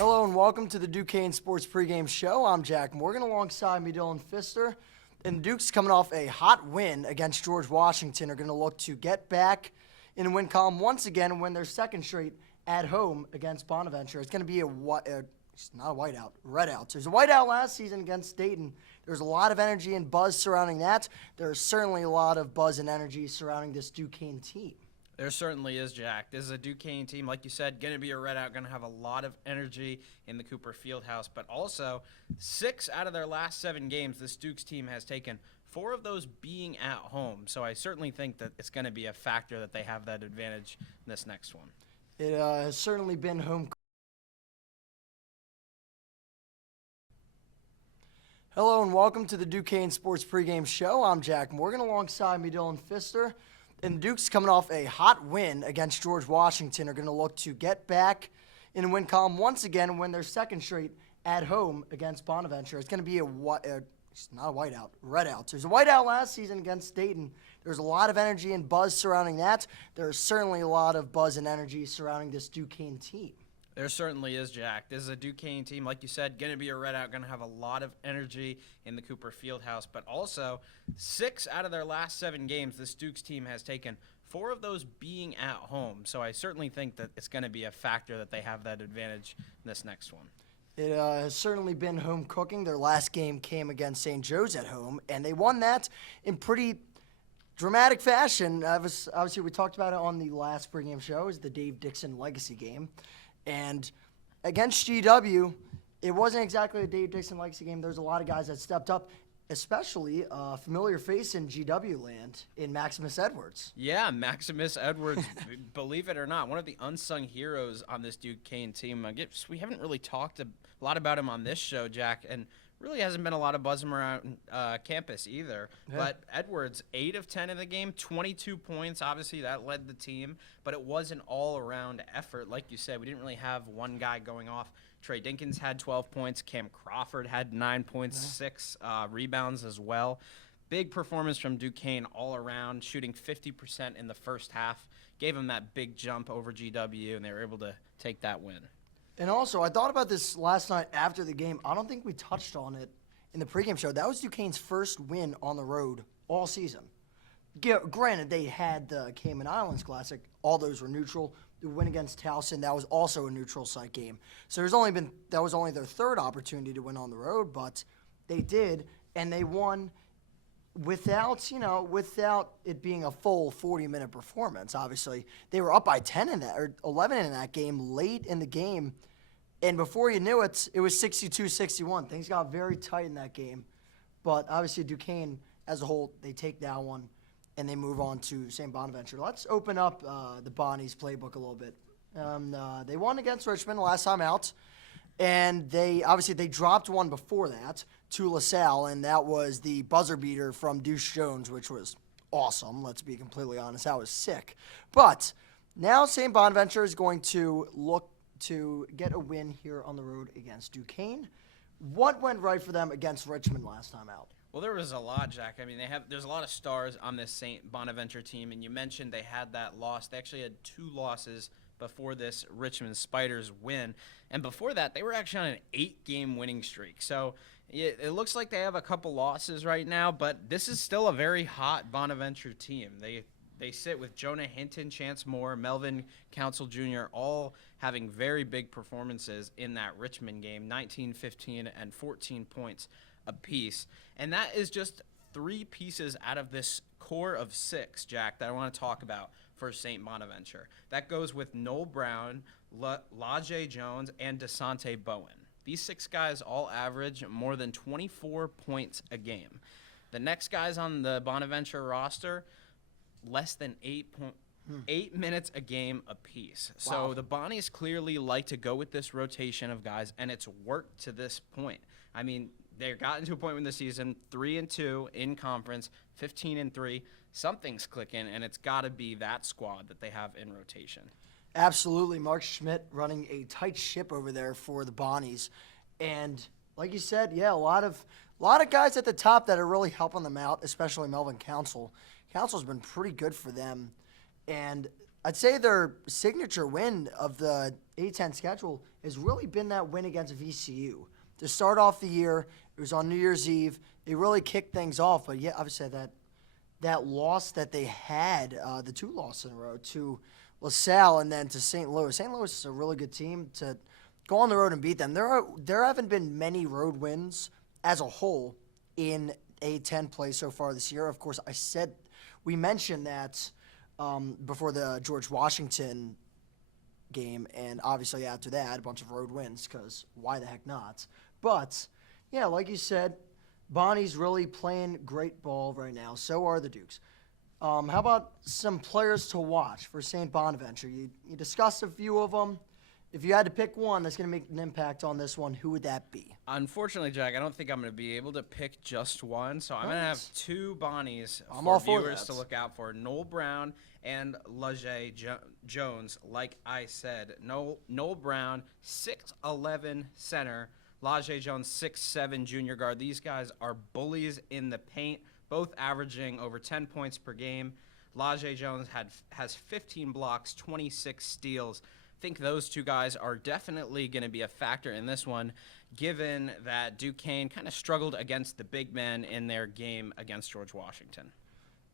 Hello and welcome to the Duquesne Sports Pregame Show. I'm Jack Morgan alongside me, Dylan Pfister. And the Dukes, coming off a hot win against George Washington, are going to look to get back in the win column once again and win their second straight at home against Bonaventure. It's going to be not a whiteout, redout. There's a whiteout last season against Dayton. There's a lot of energy and buzz surrounding that. There's certainly a lot of buzz and energy surrounding this Duquesne team. There certainly is, Jack. This is a Duquesne team, like you said, going to be a redout, going to have a lot of energy in the Cooper Fieldhouse. But also, 6 out of their last 7 games, this Dukes team has taken 4 of those being at home. So I certainly think that it's going to be a factor that they have that advantage in this next one. It has certainly been home. Hello and welcome to the Duquesne Sports Pregame Show. I'm Jack Morgan alongside me, Dylan Pfister. And the Dukes, coming off a hot win against George Washington, are going to look to get back in the win column once again and win their second straight at home against Bonaventure. It's going to be not a whiteout, redout. There's a whiteout last season against Dayton. There's a lot of energy and buzz surrounding that. There's certainly a lot of buzz and energy surrounding this Duquesne team. There certainly is, Jack. This is a Duquesne team, like you said, going to be a redout, going to have a lot of energy in the Cooper Fieldhouse. But also, 6 out of their last 7 games, this Dukes team has taken 4 of those being at home. So I certainly think that it's going to be a factor that they have that advantage in this next one. It has certainly been home cooking. Their last game came against St. Joe's at home, and they won that in pretty dramatic fashion. Obviously, we talked about it on the last pregame show. It was the Dave Dixon legacy game. And against GW, it wasn't exactly a Dave Dixon legacy game. There's a lot of guys that stepped up, especially a familiar face in GW land in Maximus Edwards. Yeah, Maximus Edwards, believe it or not, one of the unsung heroes on this Duquesne team. We haven't really talked a lot about him on this show, Jack, and really hasn't been a lot of buzz around campus either. Yeah. But Edwards, 8 of 10 in the game, 22 points. Obviously, that led the team. But it was an all-around effort. Like you said, we didn't really have one guy going off. Trey Dinkins had 12 points. Cam Crawford had 9 points, 6 rebounds as well. Big performance from Duquesne all around, shooting 50% in the first half. Gave them that big jump over GW, and they were able to take that win. And also, I thought about this last night after the game. I don't think we touched on it in the pregame show. That was Duquesne's first win on the road all season. Granted, they had the Cayman Islands Classic. All those were neutral. The win against Towson, that was also a neutral site game. So that was only their 3rd opportunity to win on the road, but they did, and they won without it being a full 40-minute performance. Obviously, they were up by 10 in that, or 11 in that game late in the game. And before you knew it, it was 62-61. Things got very tight in that game. But obviously, Duquesne, as a whole, they take that one, and they move on to St. Bonaventure. Let's open up the Bonnies playbook a little bit. They won against Richmond the last time out, and they dropped one before that to LaSalle, and that was the buzzer beater from Deuce Jones, which was awesome. Let's be completely honest. That was sick. But now St. Bonaventure is going to look to get a win here on the road against Duquesne. What went right for them against Richmond last time out? Well, there was a lot, Jack. I mean, there's a lot of stars on this St. Bonaventure team, and you mentioned they had that loss. They actually had 2 losses before this Richmond Spiders win, and before that, they were actually on an 8-game winning streak. So it looks like they have a couple losses right now, but this is still a very hot Bonaventure team. They sit with Jonah Hinton, Chance Moore, Melvin Council Jr., all having very big performances in that Richmond game, 19, 15, and 14 points apiece. And that is just 3 pieces out of this core of 6, Jack, that I want to talk about for St. Bonaventure. That goes with Noel Brown, Lajay Jones, and DeSante Bowen. These 6 guys all average more than 24 points a game. The next guys on the Bonaventure roster, less than 8 minutes a game apiece. Wow. So the Bonnies clearly like to go with this rotation of guys, and it's worked to this point. I mean, they gotten to a point in the season, 3-2 in conference, 15-3. Something's clicking, and it's got to be that squad that they have in rotation. Absolutely. Mark Schmidt running a tight ship over there for the Bonnies. And like you said, yeah, a lot of guys at the top that are really helping them out, especially Melvin Council. Council's been pretty good for them. And I'd say their signature win of the A10 schedule has really been that win against VCU. To start off the year, it was on New Year's Eve. It really kicked things off. But yeah, obviously that loss that they had, the 2 losses in a row to LaSalle and then to St. Louis. St. Louis is a really good team to go on the road and beat them. There haven't been many road wins as a whole in A10 play so far this year. Of course, we mentioned that before the George Washington game, and obviously after that, a bunch of road wins, because why the heck not? But, yeah, like you said, Bonnie's really playing great ball right now. So are the Dukes. How about some players to watch for St. Bonaventure? You discussed a few of them. If you had to pick one that's going to make an impact on this one, who would that be? Unfortunately, Jack, I don't think I'm going to be able to pick just one, so I'm going to have 2 Bonnies for viewers to look out for. Noel Brown and Lajay Jones, like I said. Noel Brown, 6'11" center. Lajay Jones, 6'7" junior guard. These guys are bullies in the paint, both averaging over 10 points per game. Lajay Jones has 15 blocks, 26 steals. I think those 2 guys are definitely going to be a factor in this one, given that Duquesne kind of struggled against the big men in their game against George Washington.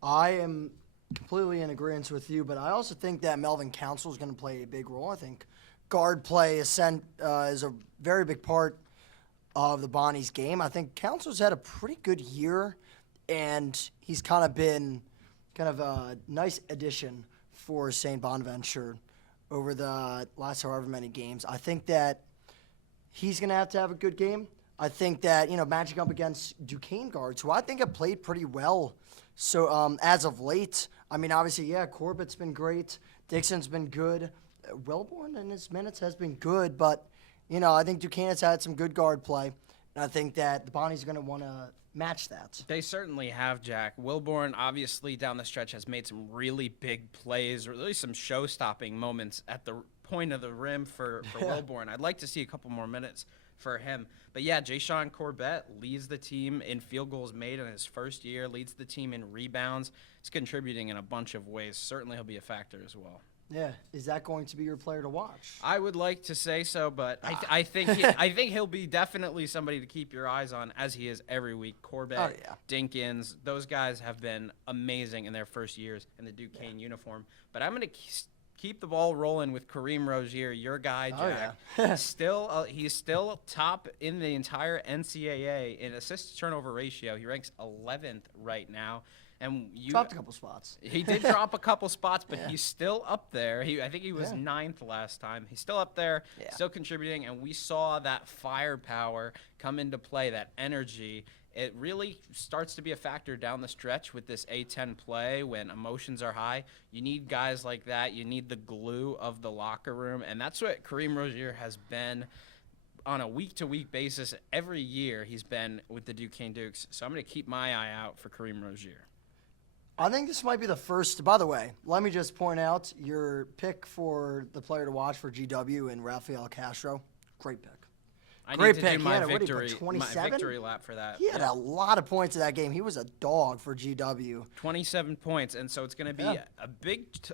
I am completely in agreement with you, but I also think that Melvin Council is going to play a big role. I think guard play is a very big part of the Bonnies game. I think Council's had a pretty good year, and he's kind of been a nice addition for St. Bonaventure over the last however many games. I think that he's going to have a good game. I think that, matching up against Duquesne guards, who I think have played pretty well so as of late. I mean, obviously, yeah, Corbett's been great. Dixon's been good. Wellborn in his minutes has been good, but, I think Duquesne has had some good guard play, and I think that the Bonnies are going to want to match that. They certainly have, Jack. Wilborn, obviously, down the stretch has made some really big plays, really some show-stopping moments at the point of the rim for Wilborn. I'd like to see a couple more minutes for him. But, yeah, Jayshawn Corbett leads the team in field goals made in his first year, leads the team in rebounds. He's contributing in a bunch of ways. Certainly he'll be a factor as well. Yeah, is that going to be your player to watch? I would like to say so, but I think he'll be definitely somebody to keep your eyes on, as he is every week. Corbett, Dinkins, those guys have been amazing in their first years in the Duquesne uniform. But I'm going to keep the ball rolling with Kareem Rozier, your guy, Jack. He's still top in the entire NCAA in assist-to-turnover ratio. He ranks 11th right now. And dropped a couple spots. He did drop a couple spots, but he's still up there. I think he was 9th last time. He's still up there, still contributing, and we saw that firepower come into play, that energy. It really starts to be a factor down the stretch with this A10 play when emotions are high. You need guys like that. You need the glue of the locker room, and that's what Kareem Rozier has been on a week-to-week basis. Every year he's been with the Duquesne Dukes, so I'm going to keep my eye out for Kareem Rozier. I think this might be the first. By the way, let me just point out your pick for the player to watch for GW and Rafael Castro. Great pick. Great pick. Do my victory lap for that. He had a lot of points in that game. He was a dog for GW. 27 points, and so it's going to be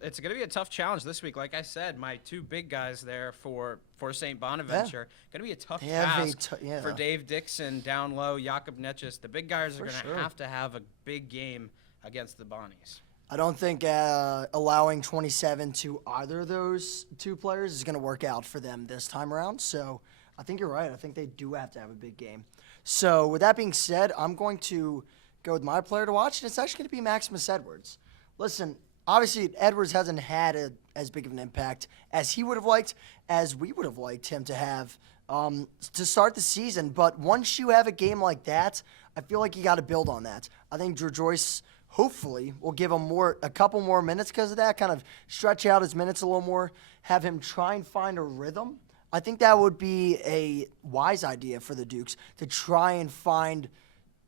it's going to be a tough challenge this week. Like I said, my 2 big guys there for St. Bonaventure. Going to be a tough task for Dave Dixon down low, Jakob Netjes. The big guys are going to have a big game against the Bonnies. I don't think allowing 27 to either of those 2 players is going to work out for them this time around. So I think you're right. I think they do have to have a big game. So with that being said, I'm going to go with my player to watch, and it's actually going to be Maximus Edwards. Listen, obviously Edwards hasn't had as big of an impact as he would have liked, as we would have liked him to have to start the season. But once you have a game like that, I feel like you got to build on that. I think Drew Joyce hopefully we'll give him a couple more minutes because of that, kind of stretch out his minutes a little more, have him try and find a rhythm. I think that would be a wise idea for the Dukes to try and find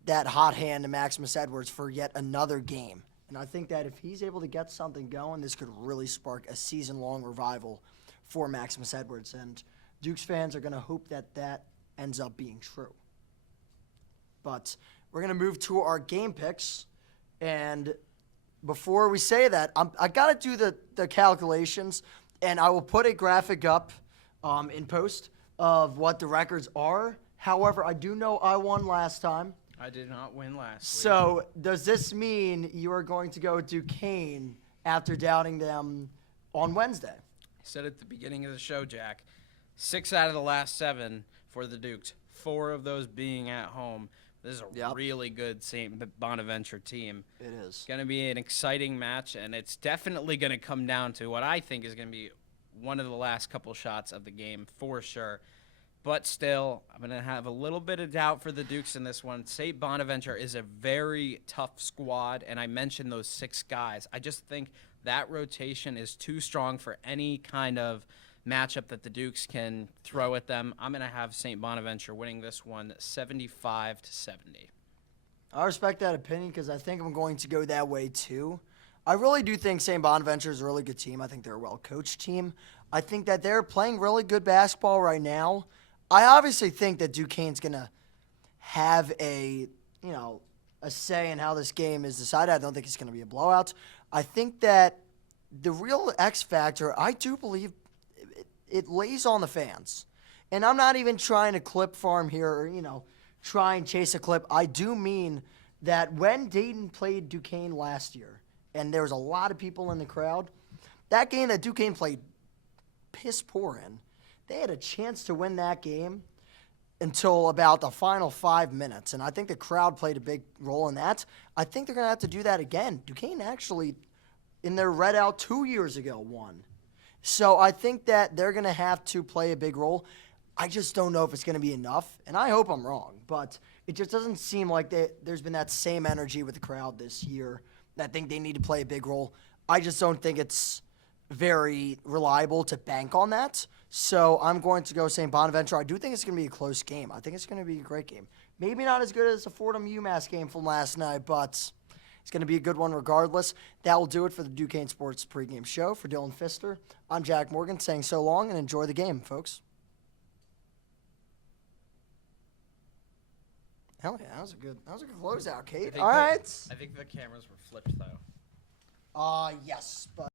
that hot hand to Maximus Edwards for yet another game. And I think that if he's able to get something going, this could really spark a season-long revival for Maximus Edwards. And Dukes fans are going to hope that that ends up being true. But we're going to move to our game picks. And before we say that, I got to do the calculations, and I will put a graphic up in post of what the records are. However, I do know I won last time. I did not win last week. So does this mean you are going to go Duquesne after doubting them on Wednesday? I said at the beginning of the show, Jack, 6 out of the last 7 for the Dukes, 4 of those being at home. This is a really good St. Bonaventure team. It is. It's going to be an exciting match, and it's definitely going to come down to what I think is going to be one of the last couple shots of the game for sure. But still, I'm going to have a little bit of doubt for the Dukes in this one. St. Bonaventure is a very tough squad, and I mentioned those 6 guys. I just think that rotation is too strong for any kind of matchup that the Dukes can throw at them. I'm going to have St. Bonaventure winning this one 75-70. I respect that opinion because I think I'm going to go that way too. I really do think St. Bonaventure is a really good team. I think they're a well-coached team. I think that they're playing really good basketball right now. I obviously think that Duquesne's going to have a say in how this game is decided. I don't think it's going to be a blowout. I think that the real X factor, I do believe it lays on the fans. And I'm not even trying to clip farm here or, try and chase a clip. I do mean that when Dayton played Duquesne last year, and there was a lot of people in the crowd, that game that Duquesne played piss poor in, they had a chance to win that game until about the final 5 minutes. And I think the crowd played a big role in that. I think they're going to have to do that again. Duquesne actually, in their red out 2 years ago, won. So I think that they're going to have to play a big role. I just don't know if it's going to be enough, and I hope I'm wrong. But it just doesn't seem like there's been that same energy with the crowd this year. I think they need to play a big role. I just don't think it's very reliable to bank on that. So I'm going to go St. Bonaventure. I do think it's going to be a close game. I think it's going to be a great game. Maybe not as good as the Fordham-UMass game from last night, but it's going to be a good one regardless. That will do it for the Duquesne Sports pregame show. For Dylan Pfister, I'm Jack Morgan saying so long and enjoy the game, folks. Hell yeah, that was a good closeout, Kate. All right. I think the cameras were flipped, though. Yes, but